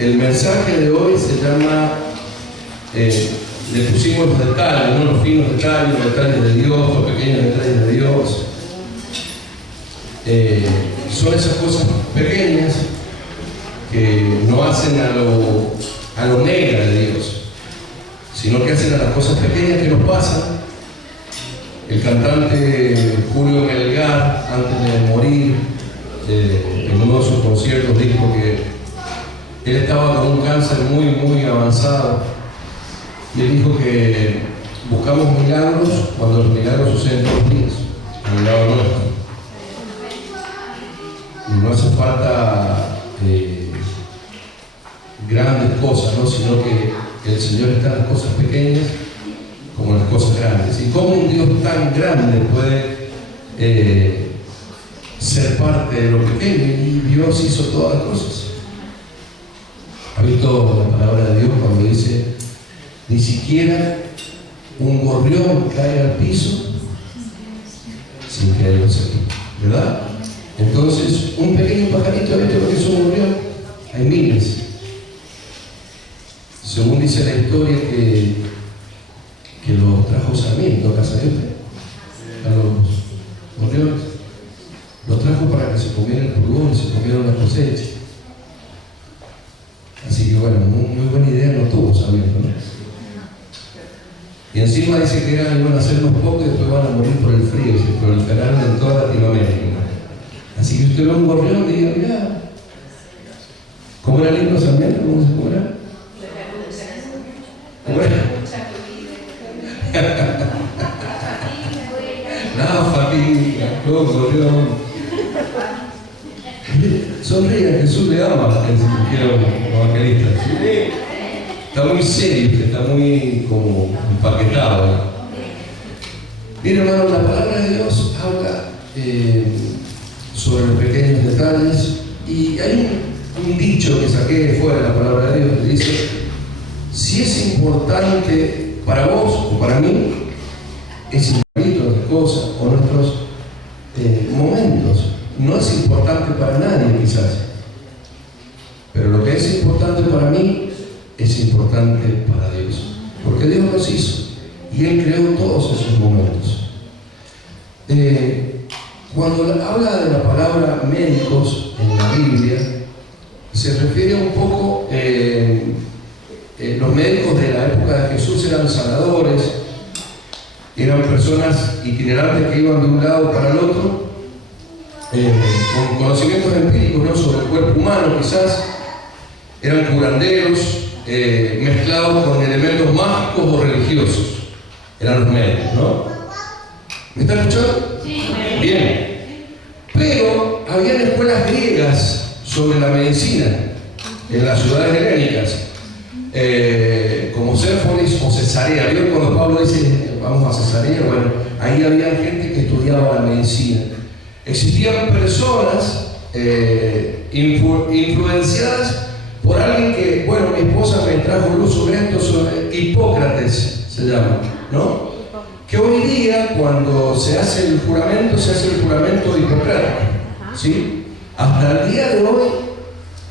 El mensaje de hoy se llama, le pusimos los detalles, ¿no? Los finos detalles, los detalles de Dios, los pequeños detalles de Dios. Son esas cosas pequeñas que no hacen a lo mega de Dios, sino que hacen a las cosas pequeñas que nos pasan. El cantante Julio Melgar, antes de morir, en uno de sus conciertos dijo que él estaba con un cáncer muy avanzado, y él dijo que buscamos milagros cuando los milagros suceden todos los días, al lado nuestro. Y no hace falta grandes cosas, ¿no? Sino que el Señor está en las cosas pequeñas como en las cosas grandes. Y cómo un Dios tan grande puede ser parte de lo pequeño, y Dios hizo todas las cosas. ¿Ha visto la palabra de Dios cuando dice, ni siquiera un gorrión cae al piso sin que Dios sepa? ¿Verdad? Entonces, un pequeño pajarito, ¿viste lo que es un gorrión? Hay miles. Según dice la historia, que los trajo Sarmiento a casa de usted, a los gorriones. Los trajo para que se comieran el pulgón y se comieran las cosechas. Así que bueno, muy buena idea no tuvo Sarmiento, ¿no? Y encima dice que iban a ser unos pocos y después van a morir por el frío, se proliferaron en toda Latinoamérica. Así que usted ve un gorrión y diga, mira, ¿cómo era el himno Sarmiento? ¿Cómo era? ¿Cómo era? La fatiga, no, gorrión. Sonríe, Jesús le ama, si quiero evangelista. Está muy serio, está muy como empaquetado, ¿eh? Mira, hermano, la palabra de Dios habla sobre los pequeños detalles, y hay un dicho que saqué fuera de la palabra de Dios que dice: si es importante para vos o para mí, es importante nuestras cosas o nuestros momentos. No es importante para nadie quizás, pero lo que es importante para mí es importante para Dios, porque Dios los hizo y Él creó todos esos momentos. Cuando habla de la palabra médicos en la Biblia, se refiere un poco, los médicos de la época de Jesús eran sanadores, eran personas itinerantes que iban de un lado para el otro, con conocimientos empíricos, ¿no?, sobre el cuerpo humano, quizás eran curanderos, mezclados con elementos mágicos o religiosos. Eran los médicos, ¿no? ¿Me están escuchando? Sí. Bien. Pero habían escuelas griegas sobre la medicina en las ciudades helénicas, como Séforis o Cesarea. ¿Vieron cuando Pablo dice vamos a Cesarea? Bueno, ahí había gente que estudiaba la medicina. Existían personas influenciadas por alguien que, bueno, mi esposa me trajo luz sobre esto, sobre Hipócrates se llama, ¿no? Que hoy día, cuando se hace el juramento hipocrático, ¿sí? Hasta el día de hoy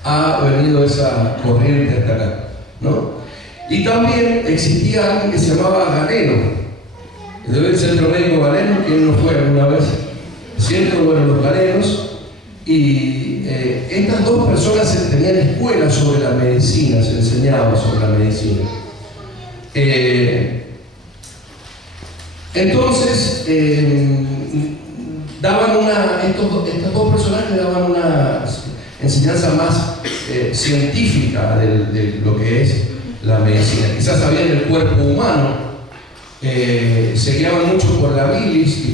ha venido esa corriente hasta acá, ¿no? Y también existía alguien que se llamaba Galeno, del centro médico Galeno, quien no fue alguna vez, ¿cierto? Bueno, los galenos. Y estas dos personas tenían escuelas sobre la medicina, se enseñaba sobre la medicina. Entonces, estas dos personajes daban una enseñanza más científica de lo que es la medicina. Quizás sabían el cuerpo humano, se guiaban mucho por la bilis y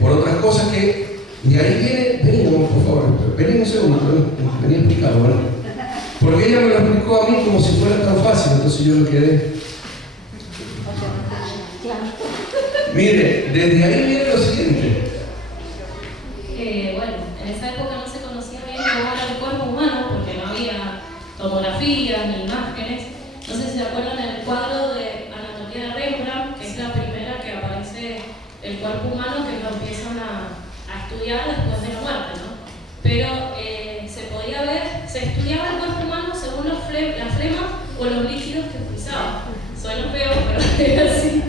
por otras cosas que de ahí viene, por favor, vení un segundo, vení a explicarlo, ¿no? Porque ella me lo explicó a mí como si fuera tan fácil, entonces yo lo quedé. Mire, desde ahí viene lo siguiente. Bueno, en esa época no se conocía bien cómo era el cuerpo humano, porque no había tomografías ni imágenes. No sé si se acuerdan del cuadro de anatomía de Rembrandt, que es la primera que aparece el cuerpo humano, que lo empiezan a estudiar después de la muerte, ¿no? Pero se podía ver, se estudiaba el cuerpo humano, se por los líquidos que expulsaba. Suena feo, pero es así.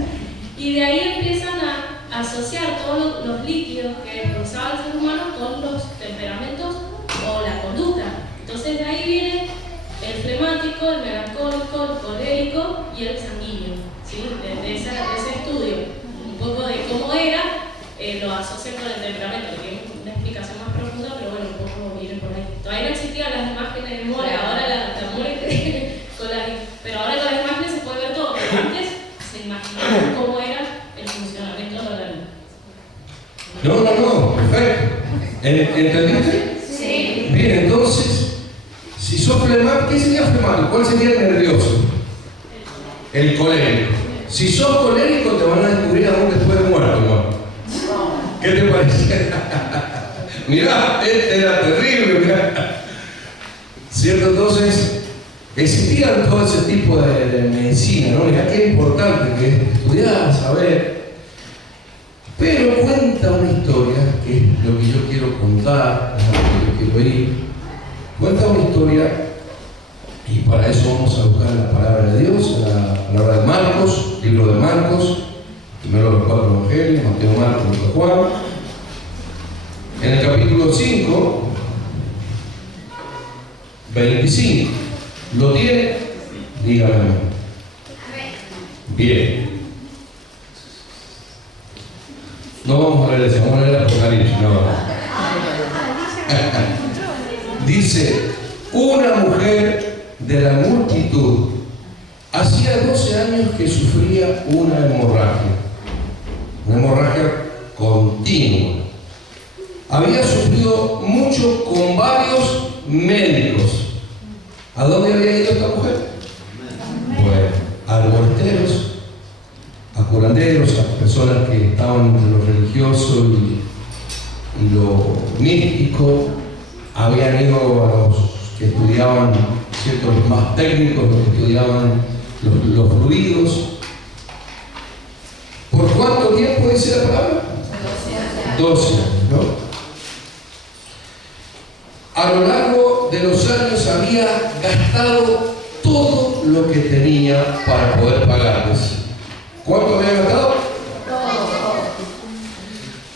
Y de ahí empiezan a asociar todos los líquidos que expulsaba el ser humano con los temperamentos o la conducta. Entonces de ahí viene el flemático, el melancólico, el colérico y el sanguíneo, ¿sí? De ese estudio, un poco de cómo era, lo asocian con el temperamento, que es una explicación más profunda, pero bueno, un poco viene por ahí. Todavía no existían las imágenes de More, ahora pero ahora con las imágenes se puede ver todo, pero antes se imaginaban cómo era el funcionamiento de la luna. No, perfecto. ¿Entendiste? Sí. Bien, entonces, si sos flemático, ¿qué sería flemático? ¿Cuál sería el nervioso? El colérico. Si sos colérico, te van a descubrir aún después de muerto, ¿no? ¿Qué te parece? Mirá, era terrible, mirá. ¿Cierto? Entonces, existían todo ese tipo de medicina, ¿no? Mirá qué importante que es estudiar, saber. Pero cuenta una historia, que es lo que yo quiero contar, es lo que yo quiero ir. Cuenta una historia, y para eso vamos a buscar la palabra de Dios, la palabra de Marcos, libro de Marcos, primero los 4 evangelios, Mateo, Marcos, Lucas, Juan. En el capítulo 5, 25. ¿Lo tiene? Dígame. Bien. No vamos a leer eso, vamos a leer Apocalipsis. No. Dice, una mujer de la multitud hacía 12 años que sufría una hemorragia continua. Había sufrido mucho con varios médicos. ¿A dónde había ido esta mujer? Bueno, a arboleteros, a curanderos, a personas que estaban entre lo religioso y lo místico. Habían ido a los que estudiaban, ¿cierto?, los más técnicos, los que estudiaban los fluidos. ¿Por cuánto tiempo dice la palabra? 12 años, ¿no? A lo largo de los años había gastado todo lo que tenía para poder pagarles. ¿Cuánto había gastado?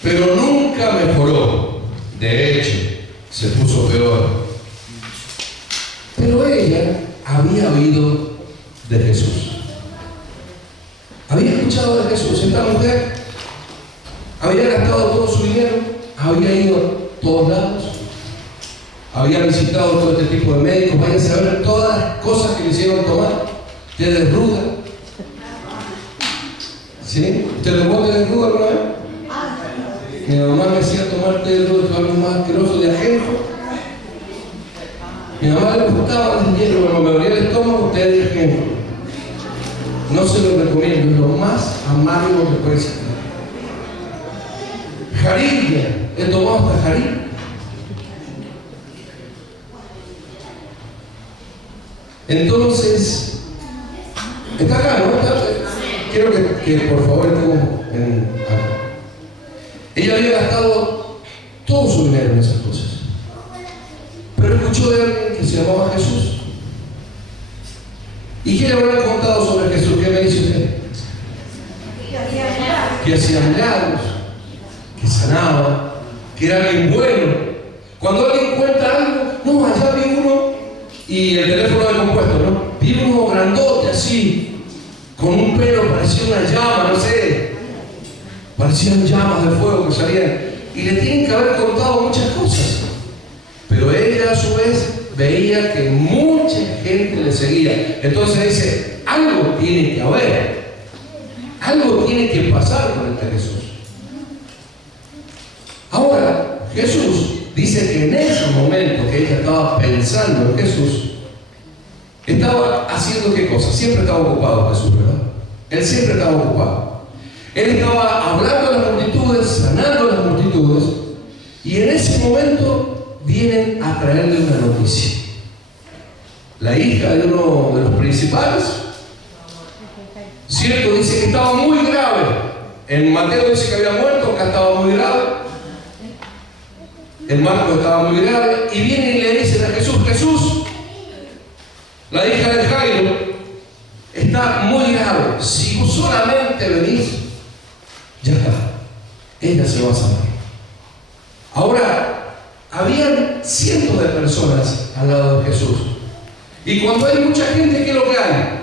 Pero nunca mejoró. De hecho, se puso peor. Pero ella había oído de Jesús. Había escuchado de Jesús. Esta mujer había gastado todo su dinero, había ido a todos lados, había visitado todo este tipo de médicos. Vayan a saber todas las cosas que le hicieron tomar. Té de ruda. ¿Sí? ¿Usted tomó té de ruda alguna vez? Mi mamá me hacía tomar té de ruda, algo más asqueroso, de ajenjo. Mi mamá le gustaba el hielo, cuando me dolía el estómago, té de ajenjo. No se lo recomiendo, es lo más amargo que puede ser. Jarilla, he tomado hasta jarilla. Entonces, está acá, ¿no? Quiero que por favor estemos acá. Ella había gastado todo su dinero en esas cosas. Pero escuchó de alguien que se llamaba Jesús. ¿Y qué le habrán contado sobre Jesús? ¿Qué me dice usted? Que hacía milagros, que sanaba, que era alguien bueno. Cuando alguien cuenta algo, no, allá vi uno, y el teléfono de compuesto, ¿no? Vi uno grandote así, con un pelo, parecía una llama, no sé, parecían llamas de fuego que salían, y le tienen que haber contado muchas cosas. Pero ella a su vez veía que mucha gente le seguía. Entonces dice, algo tiene que haber, algo tiene que pasar con este Jesús. Ahora, Jesús dice que en ese momento que ella estaba pensando en Jesús, estaba haciendo qué cosa. Siempre estaba ocupado Jesús, ¿verdad? Él siempre estaba ocupado. Él estaba hablando a las multitudes, sanando a las multitudes, y en ese momento vienen a traerle una noticia. La hija de uno de los principales, cierto, dice que estaba muy grave. En Mateo dice que había muerto, acá estaba muy grave. En Marcos estaba muy grave. Y vienen y le dicen a Jesús, Jesús, la hija de Jairo, está muy grave. Si vos solamente venís, ya está. Ella se va a sanar. Ahora, habían cientos de personas al lado de Jesús. Y cuando hay mucha gente, ¿qué es lo que hay?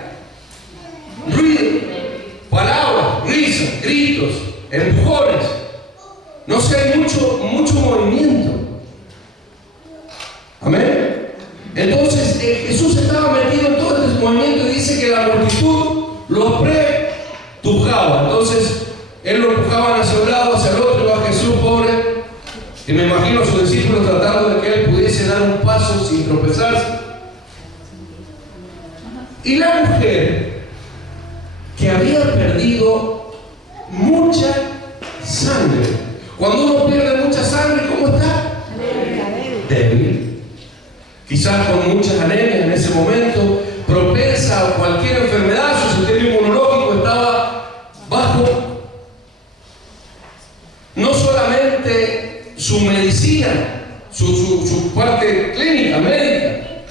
Ruido, palabras, risas, gritos, empujones. No sé, hay mucho movimiento. Amén. Entonces Jesús estaba metido en todo este movimiento y dice que la multitud lo prepujaba. Entonces él lo empujaban hacia un lado, hacia el otro, y va Jesús, pobre. Y me imagino a sus discípulos tratando de que él pudiese dar un paso sin tropezarse. Y la mujer, que había perdido mucha sangre. Cuando uno pierde mucha sangre, ¿cómo está? Débil. Quizás con muchas anemias en ese momento, propensa a cualquier enfermedad, su sistema inmunológico estaba bajo. No solamente su medicina, su parte clínica, médica,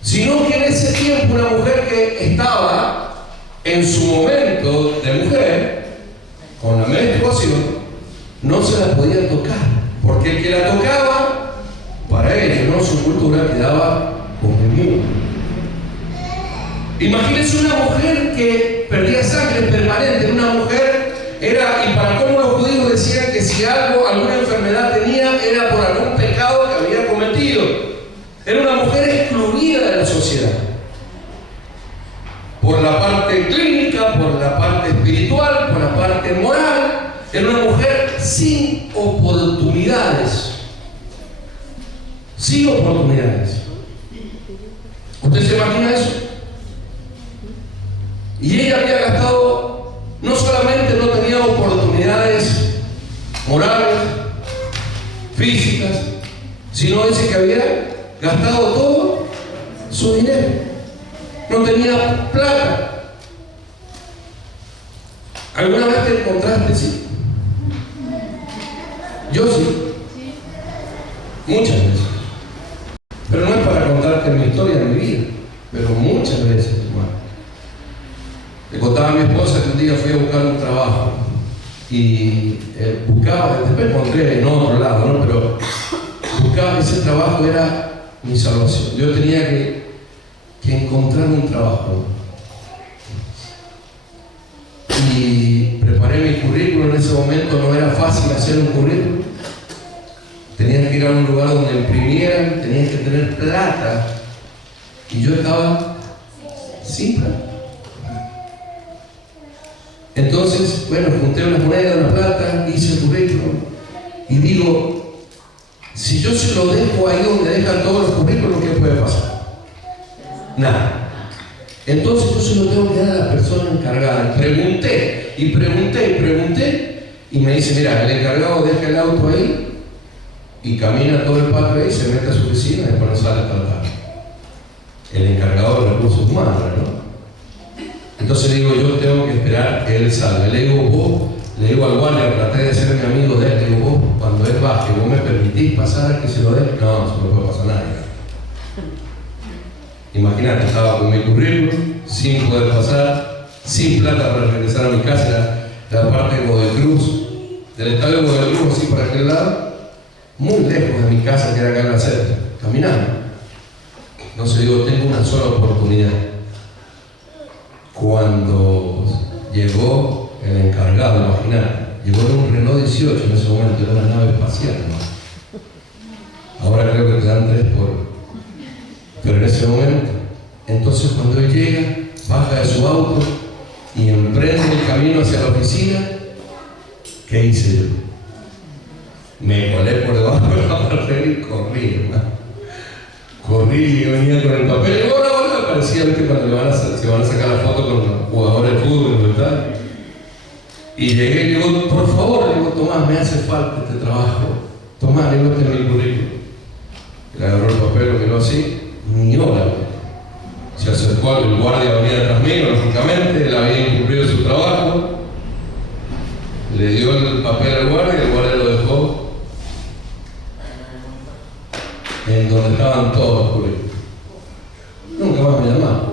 sino que en ese tiempo una mujer que estaba en su momento de mujer, con la menstruación, no se la podía tocar, porque el que la tocaba, para ellos, ¿no?, su cultura quedaba como inmune. Imagínense una mujer que perdía sangre permanente. Una mujer era, y para cómo los judíos decían que si alguna enfermedad tenía, era por algún pecado que había cometido. Era una mujer excluida de la sociedad. Por la parte clínica, por la parte espiritual, por la parte moral. Era una mujer sin oportunidades. Sin oportunidades. ¿Usted se imagina eso? Y ella había gastado, no solamente no tenía oportunidades morales, físicas, sino dice que había gastado todo su dinero. No tenía plata. ¿Alguna vez te encontraste así? Yo sí. Muchas veces. Pero no es para contarte mi historia de mi vida, pero muchas veces, hermano. Le contaba a mi esposa que un día fui a buscar un trabajo y buscaba, después encontré en otro lado, ¿no? Pero buscaba, ese trabajo era mi salvación. Yo tenía que encontrar un trabajo. Y preparé mi currículum. En ese momento no era fácil hacer un currículum. Tenías que ir a un lugar donde imprimieran, tenías que tener plata. Y yo estaba sin plata. Entonces, bueno, junté unas monedas, una plata, hice el currículum. Y digo, si yo se lo dejo ahí donde dejan todos los currículos, ¿qué puede pasar? Nada. Entonces yo se lo tengo que dar a la persona encargada. Pregunté, y me dice, mira, el encargado deja el auto ahí y camina todo el patio ahí, se mete a su oficina y después no sale hasta la tarde. El encargado de recursos humanos, ¿no? Entonces digo, yo tengo que esperar que él salga. Le digo al guardia, traté de ser mi amigo de él, le digo, vos, cuando él baje, ¿vos me permitís pasar a que se lo dé? No, no puede pasar nada. Imagínate, estaba con mi currículum, sin poder pasar, sin plata para regresar a mi casa, la parte de Godecruz, del estadio de Godecruz, así para aquel lado, muy lejos de mi casa, que era acá en la cerca, caminando. Entonces digo, tengo una sola oportunidad. Cuando llegó el encargado, imagínate, llegó en un Renault 18, en ese momento era una nave espacial, ¿no? Ahora creo que te dan 3 por... Pero en ese momento, entonces cuando él llega, baja de su auto y emprende el camino hacia la oficina, ¿qué hice yo? Me colé por debajo de la barrera y corrí, hermano. Corrí y venía con el papel y ahora parecía, ¿viste? Cuando se van a sacar la foto con los jugadores de fútbol, ¿verdad? Y llegué y le digo, por favor, le digo, Tomás, me hace falta este trabajo. Tomás, le digo, este es mi currículum. Le agarró el papel, lo miró así, ni hora. Se acercó al guardia, venía detrás mío, lógicamente, él había incumplido su trabajo. Le dio el papel al guardia y el guardia lo dejó en donde estaban todos los currículos. Nunca más me llamaron.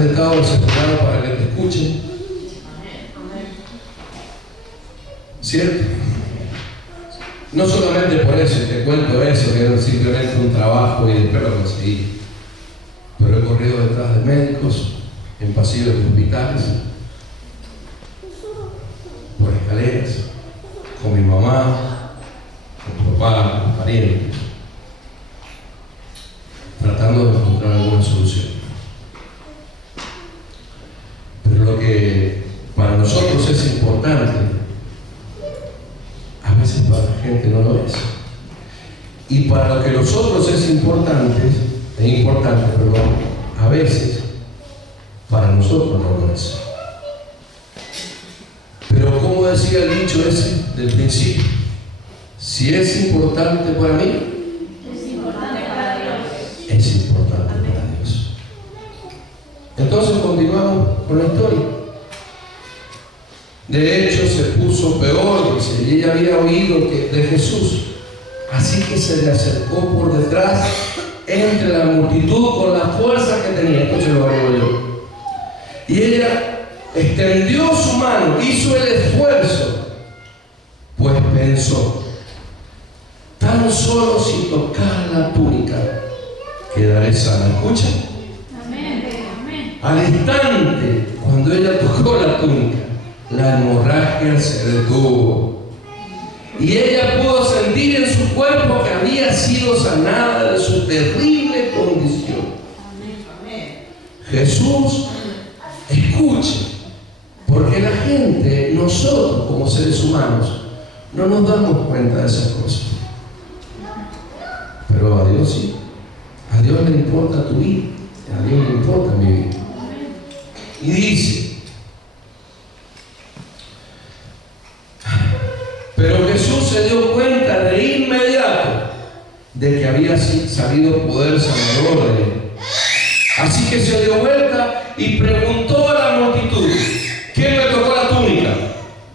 has estado desesperado para que te escuchen. ¿Cierto? No solamente por eso, te cuento eso, que era simplemente un trabajo y después lo conseguí. Pero he corrido detrás de médicos, en pasillos de hospitales, por escaleras, con mi mamá, con mi papá, con parientes, tratando de encontrar alguna solución. Pero lo que para nosotros es importante, a veces para la gente no lo es. Y para lo que nosotros es importante, a veces para nosotros no lo es. Pero como decía el dicho ese del principio, si es importante para mí, es importante para Dios. Entonces continuamos con la historia. De hecho, se puso peor, dice, y ella había oído de Jesús. Así que se le acercó por detrás entre la multitud con la fuerza que tenía. Esto se lo agrego yo. Y ella extendió su mano, hizo el esfuerzo, pues pensó, tan solo si tocar la túnica, quedaré sana. ¿Escuchan? Amén. Al instante, cuando ella tocó la túnica, la hemorragia se detuvo. Y ella pudo sentir en su cuerpo que había sido sanada de su terrible condición. Jesús, escuche, porque la gente, nosotros como seres humanos, no nos damos cuenta de esas cosas. Pero a Dios sí. A Dios le importa tu vida. A Dios le importa mi vida. Y dice, pero Jesús se dio cuenta de inmediato de que había salido poder sanador de él. Así que se dio vuelta y preguntó a la multitud, ¿quién me tocó la túnica?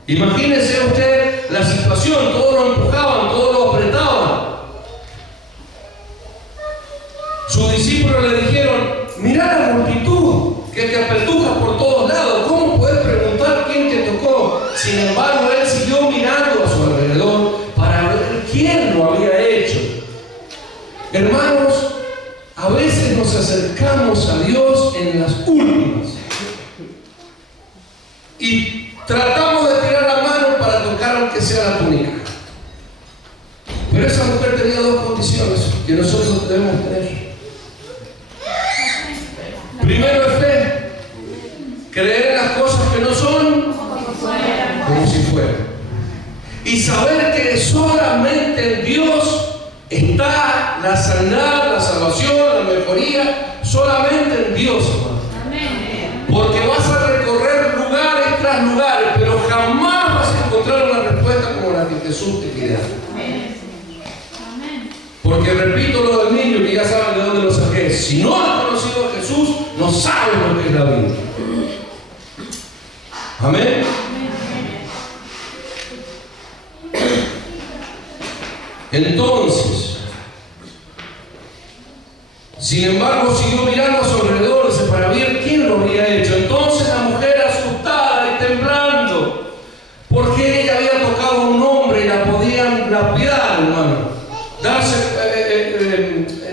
Imagínese usted la situación, todos lo empujaban, todos lo apretaban. Sus discípulos le dijeron, mirá la multitud que te apretuja por todos lados, ¿cómo puedes preguntar quién te tocó? Sin embargo, él siguió mirando a su alrededor para ver quién lo había hecho. Hermanos, a veces nos acercamos a Dios en las últimas y tratamos de tirar la mano para tocar aunque sea la túnica. Pero esa mujer tenía dos condiciones que nosotros debemos tener. Primero es fe, creer en las cosas que no son como si fueran, y saber que solamente en Dios está la sanidad, la salvación, la mejoría, solamente en Dios, hermano. Porque vas a recorrer lugares tras lugares, pero jamás vas a encontrar una respuesta como la que Jesús te quiere dar. Porque repito lo del niño, que ya saben de dónde lo saqué. Si no has conocido a Jesús, no sabes lo que es la vida. Amén. Entonces, sin embargo, siguió mirando a su alrededor para ver quién lo había hecho. Entonces la mujer, asustada y temblando, porque ella había tocado a un hombre y la podían lapidar, hermano,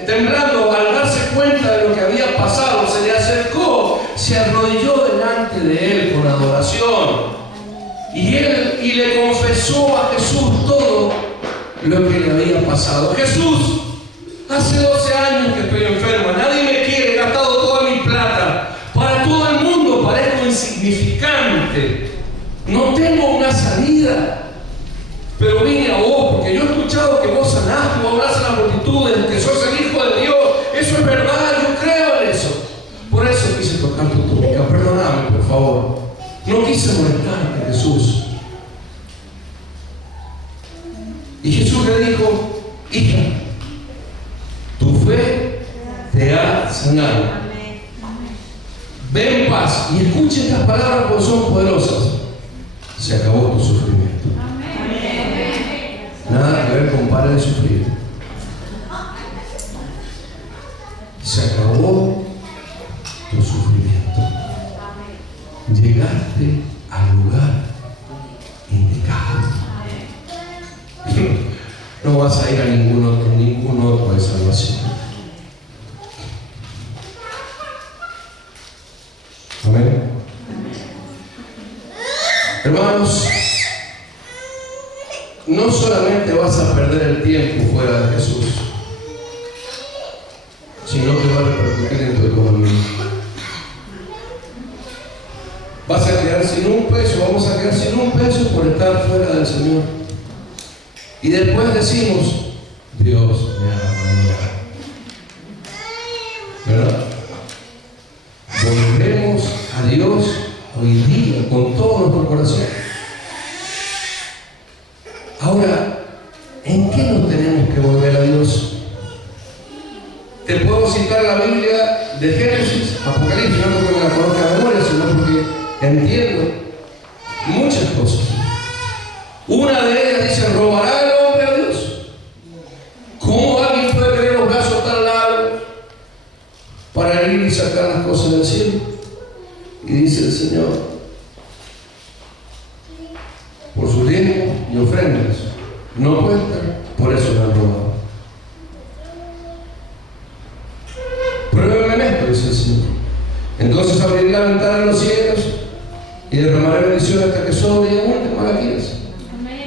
temblando al darse cuenta de lo que había pasado, se le acercó, se arrodilló delante de él con adoración y le confesó a Jesús todo lo que le había pasado. Jesús, hace 12 años que estoy enferma, nadie me quiere, he gastado toda mi plata, para todo el mundo parezco insignificante, no tengo una salida, pero vine a vos porque yo he escuchado que vos sanás, vos hablas a las multitudes, que sos el Hijo de Dios. Eso es verdad, yo creo en eso. Por eso quise tocar tu túnica, perdóname por favor, no quise molestarte, Jesús. Y Jesús le dijo, hija, tu fe te ha sanado. Ve en paz. Y escuche estas palabras porque son poderosas. Se acabó tu sufrimiento. Nada que ver con pare de sufrir. Se acabó tu sufrimiento. no vas a ir a ningún otro de salvación. Amén. Hermanos, no solamente vas a perder el tiempo fuera de Jesús, sino que va a repercutir en tu economía. Vas a quedar sin un peso, vamos a quedar sin un peso por estar fuera del Señor. Y después decimos, Dios me ha abandonado. ¿Verdad? Volvemos a Dios hoy día con todo nuestro corazón. Ahora, ¿en qué nos tenemos que volver a Dios? Te puedo citar la Biblia de Génesis, Apocalipsis, no porque me la conozca de memoria, sino porque entiendo muchas cosas. Una de ellas dice, ¿robará el hombre a Dios? ¿Cómo alguien puede tener los brazos tan largos para ir y sacar las cosas del cielo? Y dice el Señor, por sus diezmos y ofrendas no cuentan, por eso lo han robado. Pruébenme en esto, dice el Señor. Entonces abriré la ventana de los cielos y derramaré bendición hasta que sobre y abunde. Malaquías.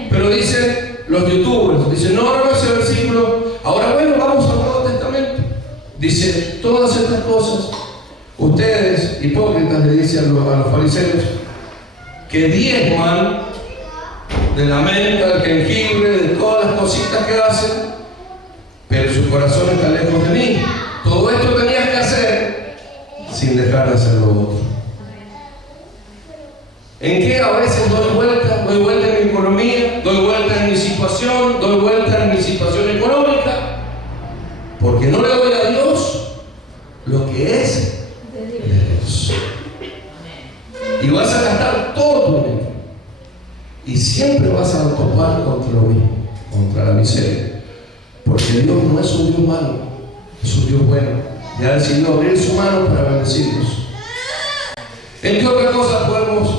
Pero dicen los youtubers, dicen, no ese versículo. Ahora bueno, vamos al Nuevo Testamento. Dice, todas estas cosas, ustedes, hipócritas, le dicen a los fariseos, que diezman de la menta, del jengibre, de todas las cositas que hacen, pero su corazón está lejos de mí. Todo esto tenías que hacer sin dejar de hacer lo otro. ¿En qué a veces doy vuelta en mi economía, doy vuelta en mi situación, doy vuelta en mi situación económica? Porque no le doy a Dios lo que es de Dios. Y vas a gastar todo tu dinero. Y siempre vas a topar contra lo mismo, contra la miseria. Porque Dios no es un Dios malo, es un Dios bueno. Y ha decidido abrir su mano para bendecirnos. ¿En qué otra cosa podemos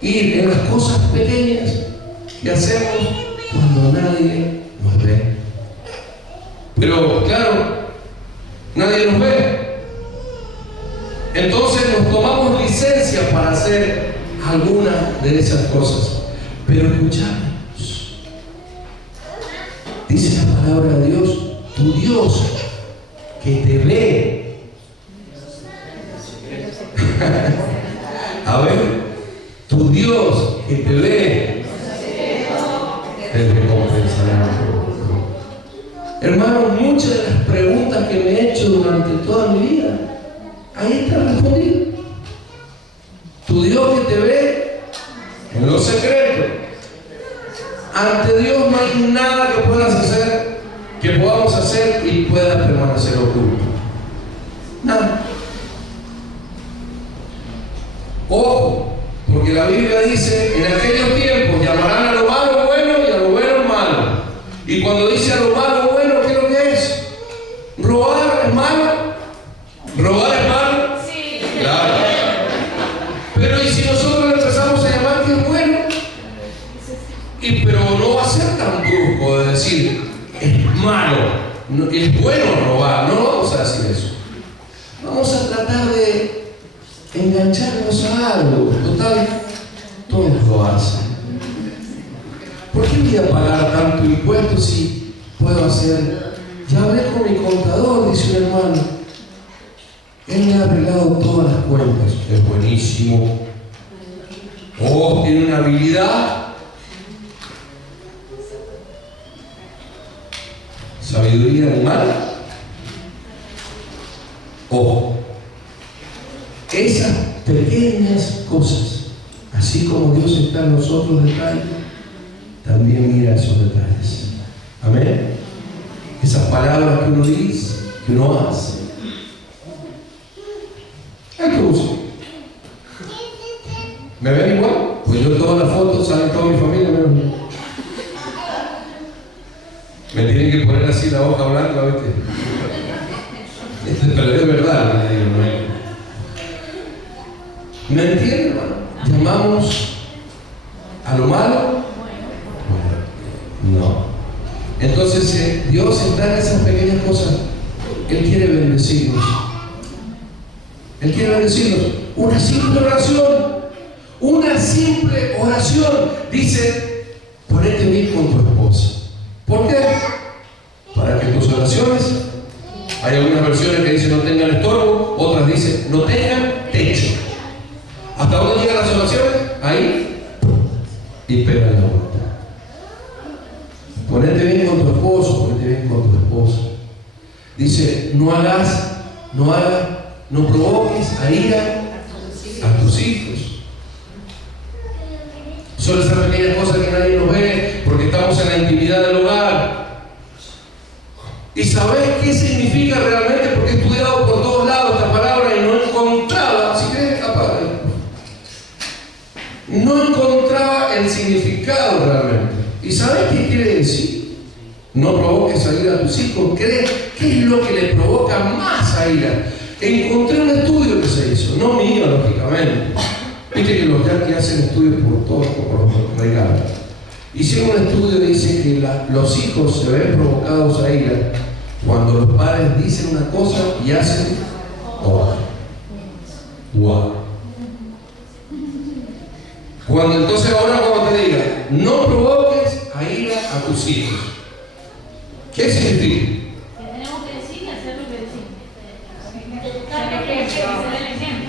ir? En las cosas pequeñas que hacemos cuando nadie nos ve. Pero claro, nadie nos ve. Entonces nos tomamos licencia para hacer alguna de esas cosas. Pero escuchamos. Dice la palabra de Dios, tu Dios que te ve. A ver, tu Dios que te ve te recompensará. Hermanos, muchas de las preguntas que me he hecho durante toda mi vida, ahí está respondido. Tu Dios que te ve en lo secreto. Ante Dios no hay nada que puedas hacer, que podamos hacer y pueda permanecer oculto. Nada. Ojo, porque la Biblia dice, en aquellos tiempos llamarán a lo malo bueno y a lo bueno malo. Y cuando dice a lo malo bueno, ¿qué es lo que es? ¿Robar es malo? ¿Robar es malo? Sí. Claro. Pero ¿y si nosotros le empezamos a llamar que es bueno? Pero no va a ser tan brusco de decir, es malo, no, es bueno robar. No vamos a decir eso. Vamos a tratar de engancharnos a algo. Total, todos lo hacen. ¿Por qué voy a pagar tanto impuesto si puedo hacer? Ya hablé con mi contador, dice un hermano. Él me ha arreglado todas las cuentas. Es buenísimo. Oh, tiene una habilidad. Sabiduría animal. Ojo. Esas pequeñas cosas, así como Dios está en nosotros detalles, también mira esos detalles. Amén. Esas palabras que uno dice, que uno hace. Hay que usar. ¿Me ven igual? Pues yo todas las fotos salen toda mi familia, me tienen que poner así la hoja blanca, ¿viste? Pero es verdad, me digo, ¿me entienden, hermano? Llamamos a lo malo. No. Entonces Dios está en esas pequeñas cosas. Él quiere bendecirnos. Él quiere bendecirnos. Una simple oración. Una simple oración. Dice, ponete bien con tu esposa. ¿Por qué? Para que tus oraciones, hay algunas versiones que dicen no tengan estorbo, otras dicen no tengan techo. ¿Hasta dónde llegan las oraciones? Ahí. Y pega la vuelta. Ponete bien con tu esposo, ponete bien con tu esposa. Dice, no provoques a ira a tus hijos. Son esas pequeñas cosas que nadie nos ve porque estamos en la intimidad del hogar. ¿Y sabés qué significa realmente? Porque he estudiado por todos lados esta palabra y no encontraba, si querés, apaga, no encontraba el significado realmente. ¿Y sabés qué quiere decir? No provoques a ira a tus hijos. ¿Qué es lo que le provoca más a ira? Encontré un estudio que se hizo, no mío, lógicamente. Viste que los yanquis hacen estudios por todos, por los regalos. Hicieron un estudio y dice que los hijos se ven provocados a ira cuando los padres dicen una cosa y hacen otra. Wow. Entonces ahora cuando te diga, no provoques a ira a tus hijos. ¿Qué significa? Que tenemos que decir y hacer lo que decimos. Educar que ser el ejemplo.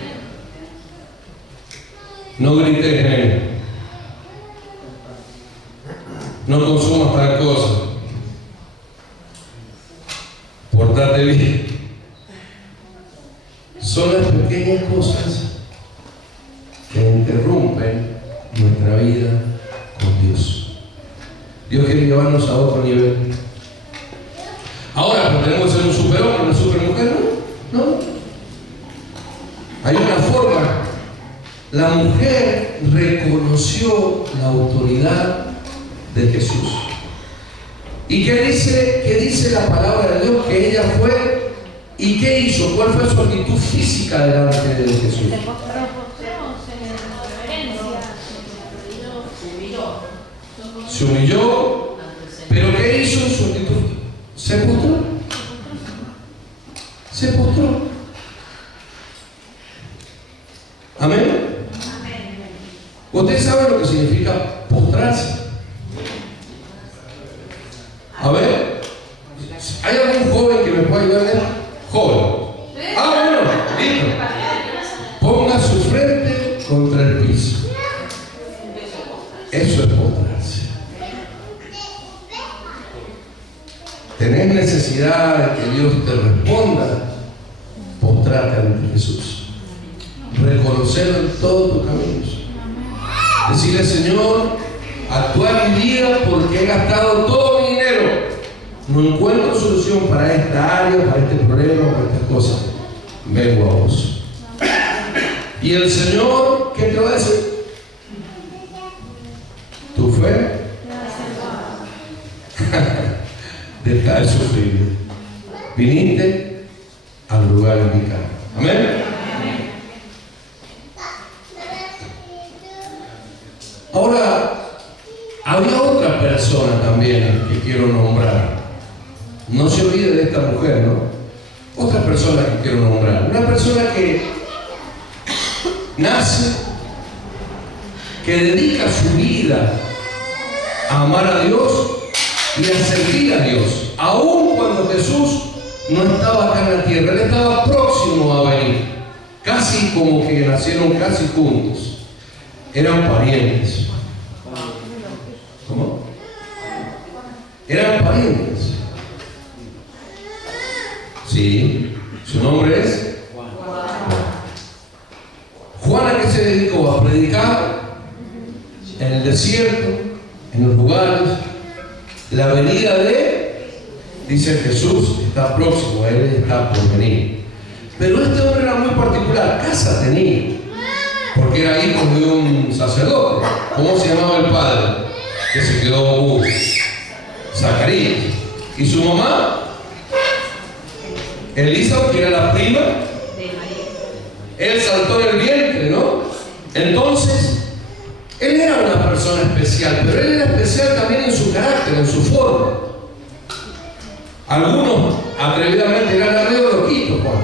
No grites, no consumas tal cosa. Portate bien. Son las pequeñas cosas que interrumpen nuestra vida con Dios. Dios quiere llevarnos a otro nivel. Ahora, pues tenemos que ser un superhombre, una supermujer, ¿no? Hay una forma. La mujer reconoció la autoridad de Jesús. ¿Y qué dice la palabra de Dios? Que ella fue, ¿y qué hizo? ¿Cuál fue su actitud física delante de Jesús? Se humilló, pero ¿qué hizo en su actitud? Se postró. Se postró. Amén. ¿Usted sabe lo que significa postrarse? A ver, ¿hay algún joven que me pueda ayudar? Joven. Bueno, listo. Ponga su frente contra el piso. Eso es postrarse. ¿Tenés necesidad de que Dios te responda? Postrate ante Jesús. Reconocerlo en todos tus caminos. Decirle, Señor, actúa en mi vida porque he gastado todo mi dinero. No encuentro solución para esta área, para este problema, para estas cosas. Vengo a vos. Y el Señor, ¿qué te va a decir? Tu fe. Deja de sufrir. Viniste al lugar indicado. Amén. Ahora, había otra persona también que quiero nombrar. No se olvide de esta mujer, ¿no? Otra persona que quiero nombrar. Una persona que nace, que dedica su vida a amar a Dios y a servir a Dios. Aún cuando Jesús no estaba acá en la tierra, Él estaba próximo a venir. Casi como que nacieron casi juntos. Eran parientes. ¿Cómo? Eran parientes. Sí, su nombre es Juana, que se dedicó a predicar en el desierto, en los lugares. La venida dice Jesús, está próximo, Él está por venir. Pero este hombre era muy particular, casa tenía, porque era hijo de un sacerdote. ¿Cómo se llamaba el padre? Que se quedó Zacarías. ¿Y su mamá? Elisa, que era la prima. Él saltó en el vientre, ¿no? Entonces, él era una persona especial, pero él era especial también en su carácter, en su forma. Algunos atrevidamente eran medio loquitos, Juan.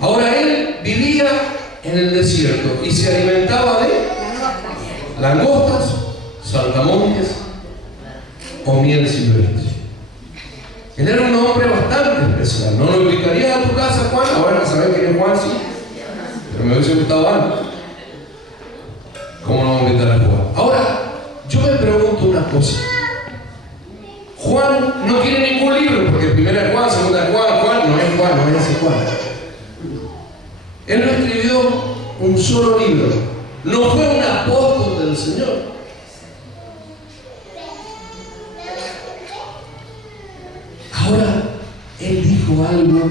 Ahora él vivía en el desierto y se alimentaba de langostas, saltamontes o miel silvestre. Él era un hombre bastante especial. No lo invitaría a tu casa, Juan. Ahora sabes quién es Juan, sí. Pero me hubiese gustado antes. ¿Cómo no vamos a invitar a Juan? Ahora, yo me pregunto una cosa. Juan no tiene ningún libro, porque primera es Juan, segunda es Juan, Juan no es ese Juan. Él no escribió un solo libro. No fue un apóstol del Señor. Ahora, él dijo algo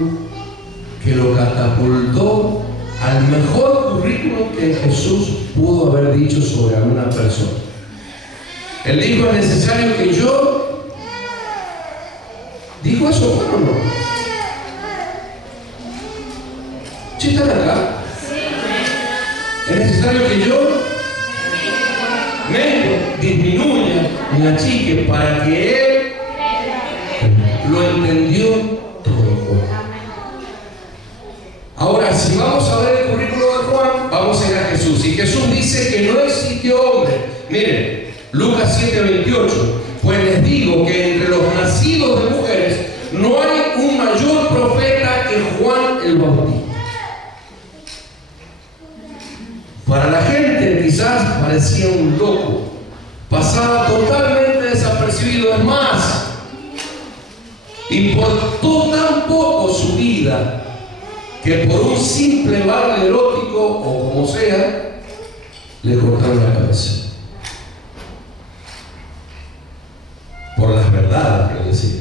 que lo catapultó al mejor currículum que Jesús pudo haber dicho sobre alguna persona. Él dijo: es necesario que yo... ¿Dijo eso, Juan, o no? ¿Sí están acá? Es necesario que yo me disminuya, me achique, para que él lo entendió todo. Ahora, si vamos a ver el currículo de Juan, vamos a ir a Jesús. Y Jesús dice que no existió hombre. Miren, Lucas 7:28. Pues les digo que entre los nacidos de mujeres no hay un mayor profeta que Juan el Bautista. Para la gente quizás parecía un loco, pasaba totalmente desapercibido. Es más, importó tan poco su vida que por un simple baile erótico o como sea, le cortaron la cabeza. Por las verdades que él decía.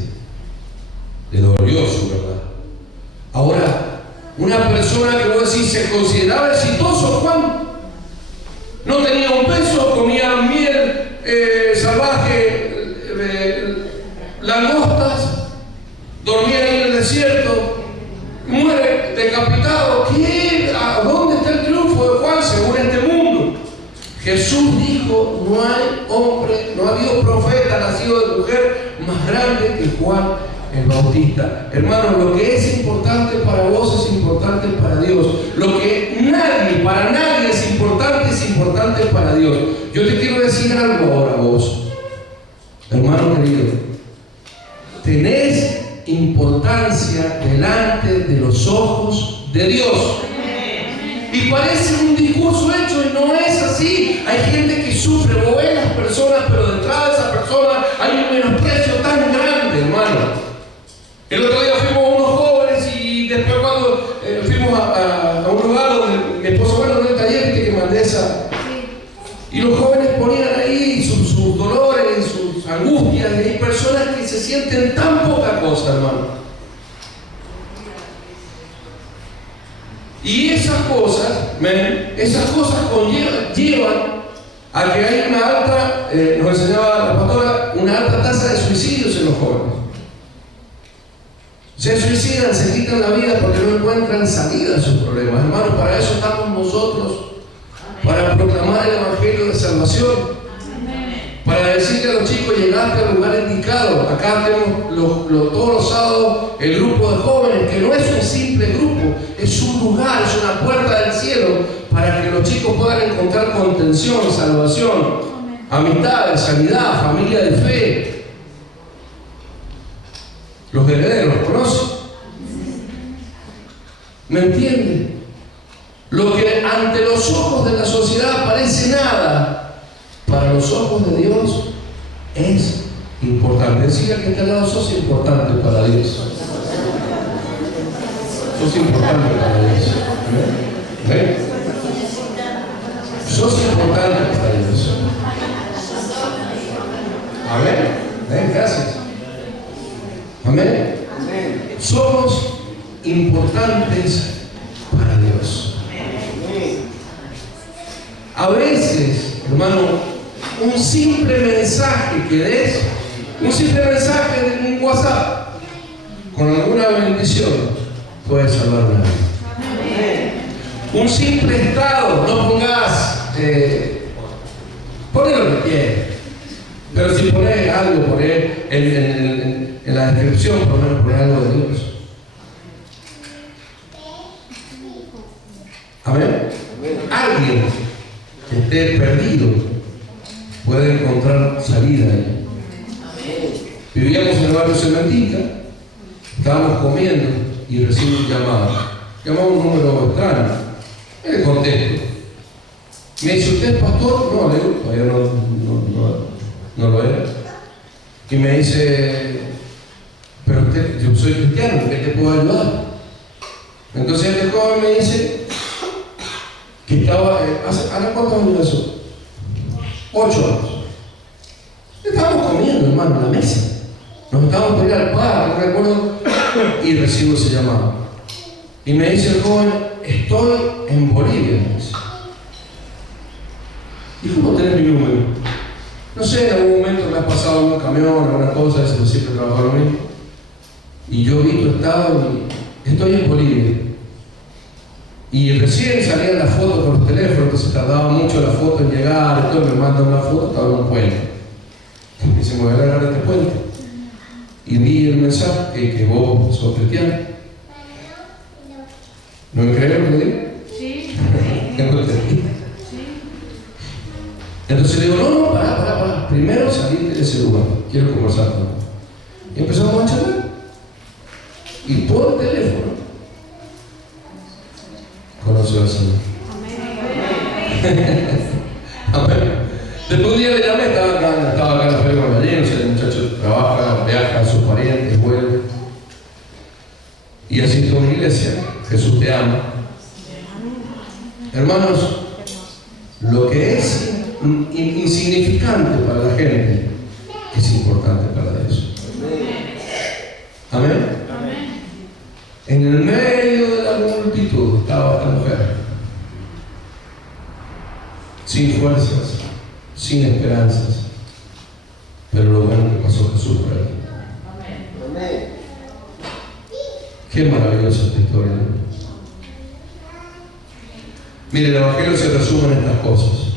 Le dolió su verdad. Ahora, una persona que vos decís se consideraba exitoso, Juan, no tenía un peso, comía miel salvaje, langostas, dormía ahí en el desierto, muere decapitado. ¿Qué? ¿A dónde está el triunfo de Juan según este mundo? Jesús dijo: no hay hombre, no ha habido profeta nacido de mujer más grande que Juan el Bautista. Hermanos, lo que es importante para vos es importante para Dios. Lo que para nadie es importante para Dios. Yo te quiero decir algo ahora vos, hermano querido. Tenés importancia delante de los ojos de Dios. Y parece un discurso hecho y no es así. Hay gente que sufre, vos ves las personas, pero detrás de esa persona hay un menosprecio tan grande, hermano. El otro día fuimos unos jóvenes y después cuando fuimos a un lugar donde mi esposo, bueno, en el taller que mandé esa, y los jóvenes ponían ahí sus dolores, sus angustias, y hay personas que se sienten tan poca cosa, hermano. Y esas cosas llevan a que hay una alta, nos enseñaba la pastora, una alta tasa de suicidios en los jóvenes. Se suicidan, se quitan la vida porque no encuentran salida a sus problemas. Hermanos, para eso estamos nosotros, para proclamar el Evangelio de salvación, para decirle a los chicos: llegaste al lugar indicado. Acá tenemos todos los sábados el grupo de jóvenes, que no es un simple grupo, es un lugar, es una puerta del cielo para que los chicos puedan encontrar contención, salvación, amistad, sanidad, familia de fe. Los herederos, ¿los conocen? ¿Me entienden? Lo que ante los ojos de la sociedad parece nada, para los ojos de Dios es importante. Decía que este lado: sos importante para Dios. Sos importante para Dios. ¿Ven? Sos importante para Dios. Amén. ¿Ven? Gracias. Amén. Somos importantes para Dios. A veces, hermano, un simple mensaje que des, un simple mensaje en un WhatsApp con alguna bendición puede salvar una vida. Un simple estado, no pongas, poné lo que quieras, pero si pones algo, poné en la descripción por lo menos poner algo de Dios. Amén. Alguien que esté perdido puede encontrar salida ahí. Vivíamos en el barrio Cementica, estábamos comiendo y recibo un llamado. Llamaba un número extraño. Le contesto. Me dice, ¿usted es pastor? No, le digo, todavía no lo era. Y me dice, pero usted, yo soy cristiano, ¿en qué te puedo ayudar? Entonces este joven me dice que estaba, ¿hace cuántos años eso? 8 años. Estábamos comiendo, hermano, en la mesa. Nos estábamos por ir al parque, no recuerdo, y recibo ese llamado. Y me dice el joven, estoy en Bolivia. Me dice. ¿Y cómo tenés mi número? No sé, en algún momento me ha pasado algún camión, alguna cosa, eso siempre trabajo lo mismo. Y yo vi tu estado y estoy en Bolivia. Y recién salía la foto con los teléfonos, entonces tardaba mucho la foto en llegar, entonces me mandan una foto, estaba en un puente. Y se me voy a agarrar este puente. Y vi el mensaje que vos sos cristiano. ¿No me crees lo que digo? Sí. Entonces le digo, no, pará. Primero salir de ese lugar. Quiero conversar con vos. Y empezamos a charlar. Y por teléfono conoció al Señor. Amén. Después un día le llamé, estaba acá en la feria con Gallinos, el muchacho trabaja, viaja a sus parientes, vuelve. Y así con la iglesia, Jesús te ama. Hermanos, lo que es insignificante para la gente es importante para Dios. Amén. En el medio de la multitud estaba esta mujer, sin fuerzas, sin esperanzas, pero lo bueno que pasó Jesús por ahí. Amén. Qué maravillosa esta historia, ¿no? Mire, el Evangelio se resume en estas cosas.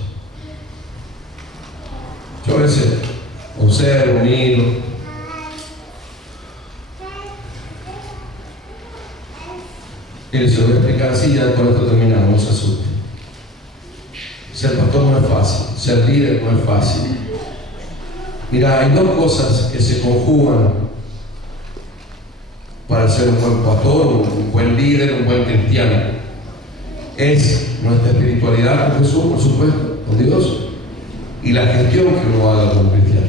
Yo a veces observo, miro. Mire, se lo voy a explicar así, ya con esto terminamos, no se asuste. Ser pastor no es fácil, ser líder no es fácil. Mira, hay dos cosas que se conjugan para ser un buen pastor, un buen líder, un buen cristiano. Es nuestra espiritualidad con Jesús, por supuesto, con Dios, y la gestión que uno haga como cristiano.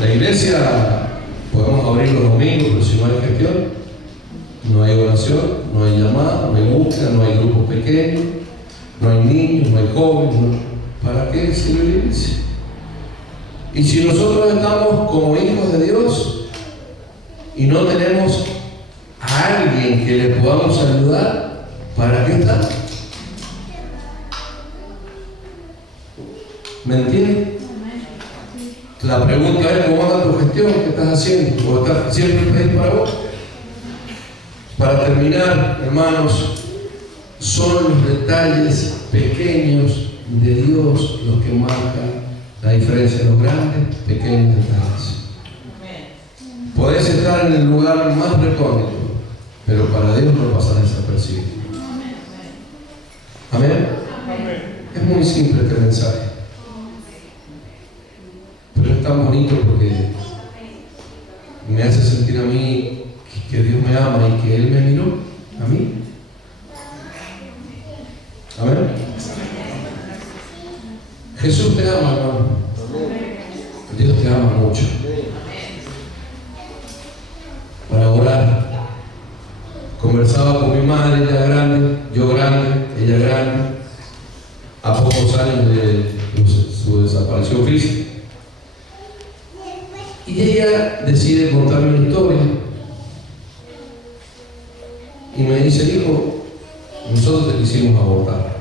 La iglesia podemos abrir los domingos, pero si no hay gestión, no hay oración, no hay llamada, no hay búsqueda, no hay grupos pequeños, no hay niños, no hay jóvenes. ¿No? ¿Para qué sirve la iglesia? Y si nosotros estamos como hijos de Dios y no tenemos a alguien que le podamos ayudar, ¿para qué está? ¿Me entiendes? La pregunta es, ¿cómo anda tu gestión? ¿Qué estás haciendo? ¿O estás siempre pedís para vos? Para terminar, hermanos, son los detalles pequeños de Dios los que marcan la diferencia de los grandes, pequeños detalles. Podés estar en el lugar más recóndito, pero para Dios no pasa desapercibido. ¿Amén? Es muy simple este mensaje, pero es tan bonito porque me hace sentir a mí que Dios me ama y que Él me miró a mí. Amén. Jesús te ama, hermano. Dios te ama mucho. Para orar, conversaba con mi madre, ella grande, yo grande, ella grande, a pocos años de su desaparición física. Y ella decide contarme una historia. Y me dice, hijo, nosotros te quisimos abortar.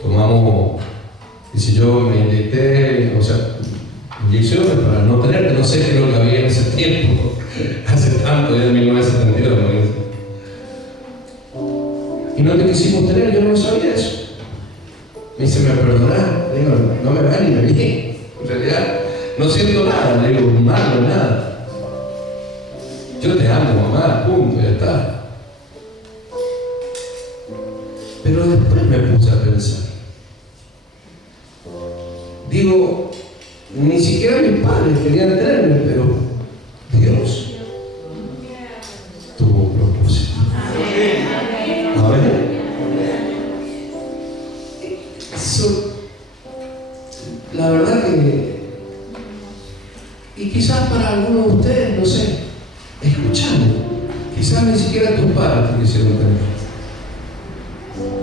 Tomamos, dice, yo me inyecté, o sea, inyecciones para no tenerte, no sé qué es lo que había en ese tiempo, hace tanto, ya en 1972, me dice. Y no te quisimos tener, yo no sabía eso. Me dice, ¿me perdonás? Le digo, no me va ni me viene. En realidad, no siento nada. Le digo, malo, nada. Yo te amo, mamá, punto, ya está. Pero después me puse a pensar. Digo, ni siquiera mis padres querían tenerme, pero Dios tuvo un propósito. Amén. La verdad que, y quizás para algunos de ustedes, no sé, escuchando, quizás ni siquiera tus padres te quisieron tener.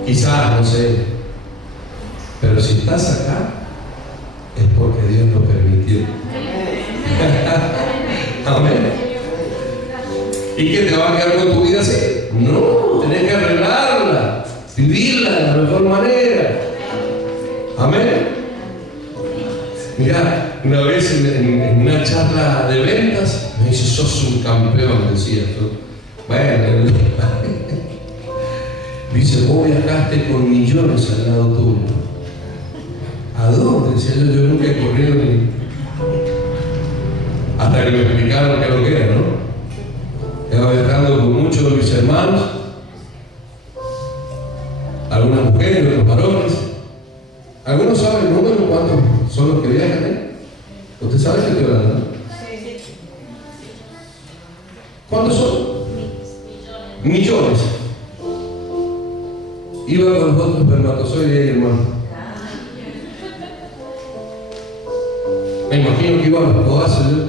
Quizás, no sé, pero si estás acá, es porque Dios lo permitió. Amén. ¿Y qué te va a quedar con tu vida así? No, tenés que arreglarla, vivirla de la mejor manera. Amén. Mira, una vez en una charla de ventas, me dice, sos un campeón, decía. Bueno, dice, vos viajaste con millones al lado tuyo. ¿A dónde? Decía yo nunca he corrido ni... Hasta que me explicaron qué es lo que era, ¿no? Estaba viajando con muchos de mis hermanos, algunas mujeres, otros varones. ¿Algunos saben el número? ¿Cuántos son los que viajan, eh? ¿Usted sabe qué estoy hablando, no? Sí. ¿Cuántos son? Millones. Iba con los otros espermatozoides ahí, hermano. Me imagino que iba a los codazos yo.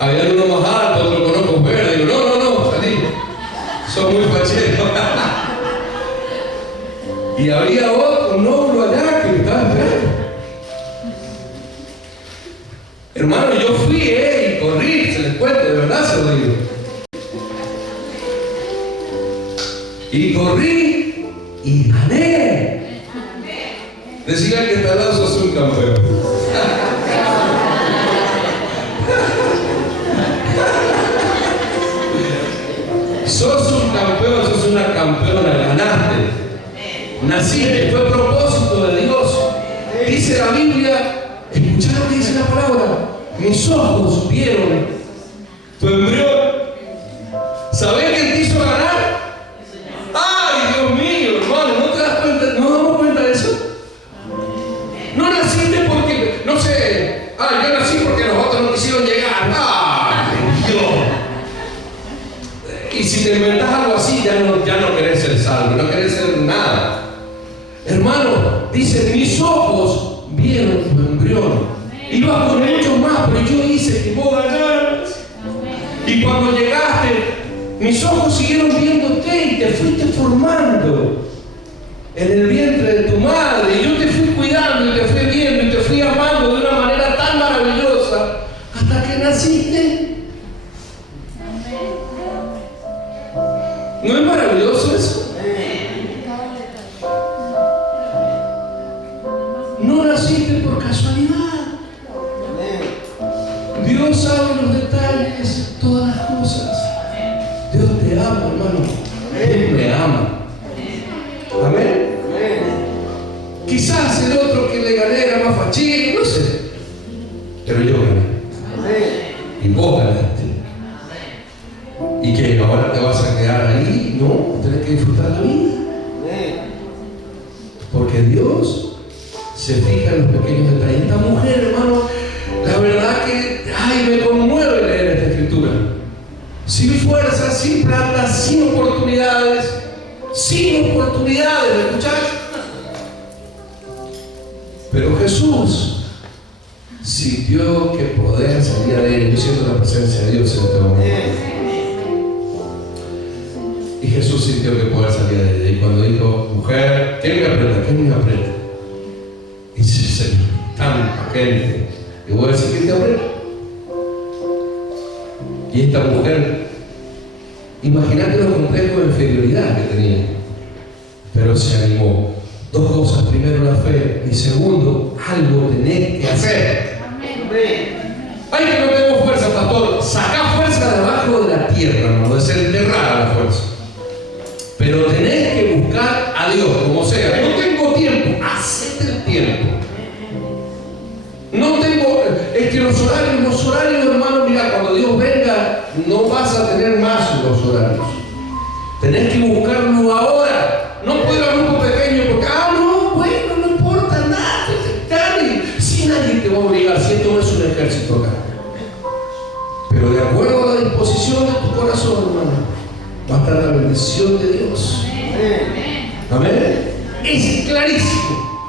Había uno más alto, otro con ojos verdes. Digo, no, salí. Son muy facheros. Y había otro nódulo allá que me estaba esperando. Hermano, yo fui, y corrí, se les cuento, de verdad se lo digo. Y corrí y gané. Decía que está al lado, sos un campeón. Sos un campeón, sos una campeona, ganaste. Naciste, fue propósito de Dios. Dice la Biblia, escucharon lo que dice la palabra. Mis ojos vieron tu embrión. ¿Sabés quién te hizo ganar? ¡Ay, Dios mío, hermano! ¿No te das cuenta? ¿No damos cuenta de eso? No naciste porque, no sé, yo nací porque los otros no quisieron llegar. ¡Ay, Dios! Y si te inventas algo así, ya no querés ser salvo, no querés ser nada. Hermano, dice, mis ojos vieron tu embrión. Ibas con muchos más, pero yo hice que vos ganaras. Y cuando llegaste, mis ojos siguieron viéndote y te fuiste formando en el vientre de tu madre. Y yo te fui cuidando y te fui viendo y te fui amando de una manera tan maravillosa hasta que naciste. ¿No es maravilloso eso? No naciste por casualidad. Dios sabe los detalles, todas las cosas. Dios te ama, hermano. Él me ama. Amén. Quizás el otro que le gané era más fachín, no sé. Pero yo gané. Y vos ganaste. ¿Y qué? ¿Ahora te vas a quedar ahí? No, tenés que disfrutar la vida. Porque Dios se fija en los pequeños detalles. Esta mujer, hermano, la verdad que, me conmueve leer esta escritura. Sin fuerza, sin plata, sin oportunidades, ¿me escuchás? Pero Jesús sintió que poder salía de él. Yo siento la presencia de Dios en este momento. Y Jesús sintió que poder salía de ella. Y cuando dijo, mujer, ¿quién me aprieta? ¿Quién me aprieta? Y dice, Señor, tanta gente. Y voy a decir, ¿quién te aprieta? Y esta mujer, imagínate los complejos de inferioridad que tenía. Pero se animó. Dos cosas. Primero, la fe. Y segundo, algo tenés que hacer. Ay, que no tengo fuerza, pastor. Sacá fuerza debajo de la tierra, hermano. Desenterrar la fuerza. Pero tenés que buscar a Dios. Como Tenés que buscarlo ahora. No puedo ir a grupo pequeño porque, no, bueno, no importa nada. Dale. Si nadie te va a obligar, si esto no es un ejército acá. Pero de acuerdo a la disposición de tu corazón, hermano, va a estar la bendición de Dios. Amén. Es clarísimo.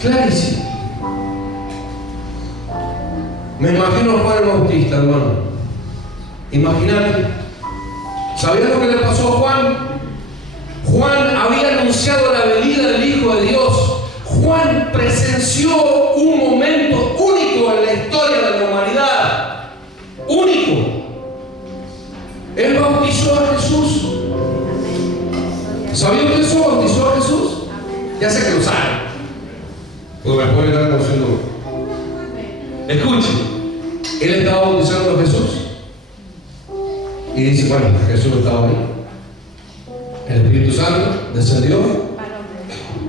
Clarísimo. Me imagino a Juan el Bautista, hermano. Imagínate. ¿Sabías lo que le pasó a Juan? Juan había anunciado la venida del Hijo de Dios. Juan presenció un momento único en la historia de la humanidad. Único. Él bautizó a Jesús. ¿Sabían que eso bautizó a Jesús? Ya sé que lo saben. Pues me pueden estar conociendo. Escuche, él estaba bautizando a Jesús. Y dice, bueno, Jesús estaba ahí. El Espíritu Santo descendió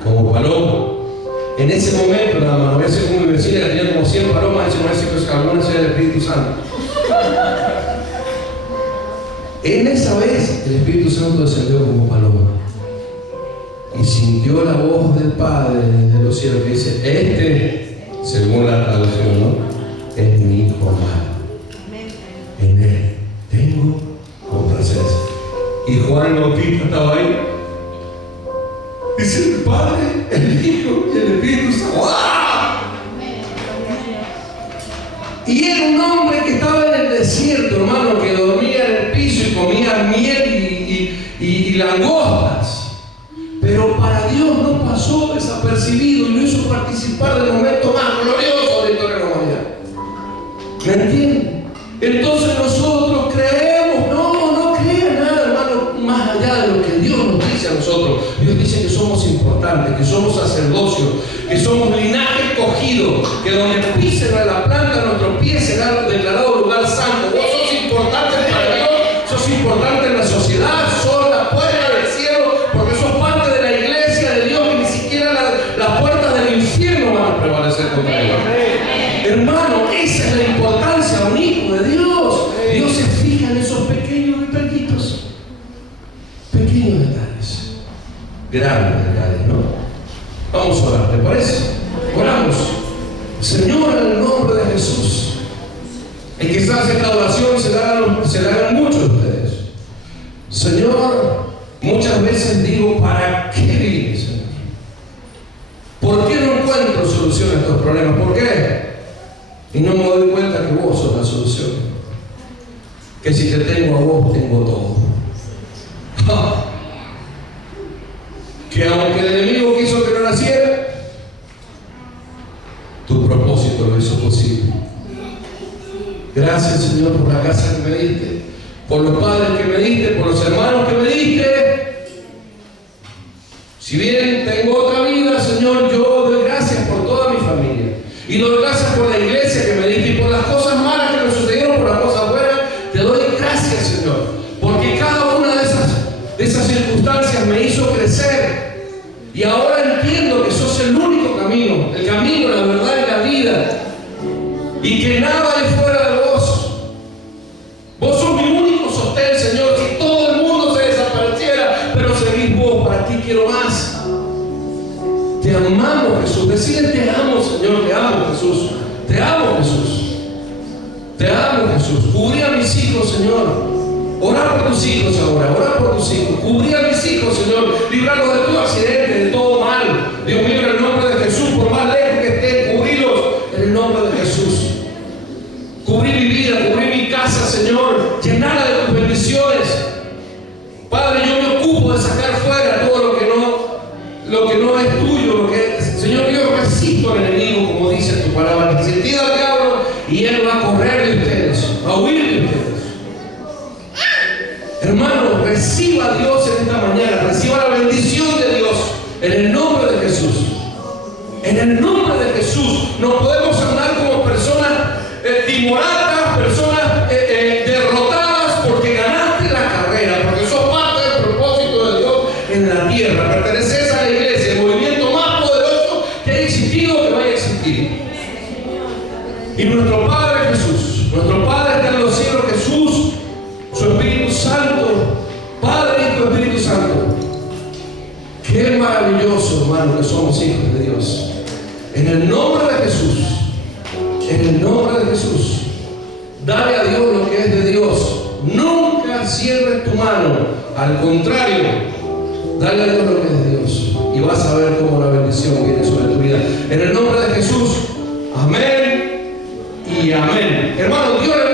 como paloma. En ese momento, nada más, a veces como mi vecina tenía como 100 palomas, y se me dice que alguna sea el Espíritu Santo. En esa vez, el Espíritu Santo descendió como paloma. Y sintió la voz del Padre desde los cielos que dice, según la traducción, ¿no? Es mi Hijo amado. En él tengo complacencia. Y Juan el Bautista estaba ahí. Dice el Padre, el Hijo y el Espíritu Santo. ¡Wow! Y era un hombre que estaba en el desierto, hermano, que dormía en el piso y comía miel y langostas. Pero para Dios no pasó desapercibido y lo hizo participar del momento más glorioso de la historia de la humanidad. ¿Me entienden? Entonces nosotros creemos, no crean nada, hermano, más allá de lo que Dios nos dice a nosotros. Dios dice que somos importantes, que somos sacerdocio, que somos linaje escogido, que donde pisen a la planta nuestros pies será declarado lugar santo. Vos sos importante para Dios, sos importante en la sociedad, sos la puerta del cielo, porque sos parte de la iglesia de Dios y ni siquiera las puertas del infierno van a prevalecer contra Él. Hermano, esa es la importancia de un hijo de Dios. Dios se fija en esos pequeños detallitos. Pequeños detalles. Grandes detalles, ¿no? Vamos a orar, ¿te parece? Oramos. Señor, en el nombre de Jesús. Y quizás esta oración se la hagan muchos de ustedes. Señor, muchas veces digo, ¿para qué vine, Señor? ¿Por qué no encuentro solución a estos problemas? ¿Por qué? Y no me doy cuenta que vos sos la solución. Que si te tengo a vos, tengo todo. Que aunque el enemigo quiso que no naciera, tu propósito lo hizo posible. Gracias, Señor, por la casa que me diste, por los padres que me diste, por los hermanos que me diste. Si bien tengo otra vida, Señor, yo doy gracias por toda mi familia. Y doy gracias por la iglesia que me diste y por las cosas malas que me sucedieron, por las cosas buenas. Te doy gracias, Señor, porque cada una de esas circunstancias me hizo crecer. Y ahora entiendo que sos el único camino, el camino, la verdad y la vida. Y que nada hay fuera de vos. Vos sos mi único sostén, Señor. Si todo el mundo se desapareciera, pero seguís vos, para ti quiero más. Te amamos, Jesús. Decide te amo, Señor. Te amo, Jesús. Te amo, Jesús. Te amo, Jesús. Cubrí a mis hijos, Señor. Orá por tus hijos ahora. Orá por tus hijos. Cubrí a mis hijos, Señor. Librarlos de todo accidente, de todo mal. Dios mío, en el nombre de Jesús, por más lejos que estén, cubrílos en el nombre de Jesús. Cubrí mi vida, cubrí mi casa, Señor. Llenala de tus bendiciones. Padre, yo me ocupo de sacar fuera todo lo que no es tuyo, Señor, yo resisto al enemigo, como dice tu palabra, que se tira al diablo y él va a correr de ustedes, a huir de ustedes. Hermano, reciba a Dios en esta mañana, reciba la bendición de Dios en el nombre de Jesús. En el nombre de Jesús. No podemos andar como personas timoratas, personas derrotadas porque ganaste la carrera, porque sos parte del propósito de Dios en la tierra. Perteneces a la iglesia, el movimiento más poderoso que ha existido, que vaya a existir. Y nuestro Padre Jesús, nuestro Padre está en los cielos, Jesús, su Espíritu Santo maravilloso, hermano, que somos hijos de Dios. En el nombre de Jesús, en el nombre de Jesús, dale a Dios lo que es de Dios. Nunca cierres tu mano. Al contrario, dale a Dios lo que es de Dios. Y vas a ver cómo la bendición viene sobre tu vida. En el nombre de Jesús, amén y amén. Hermano, Dios le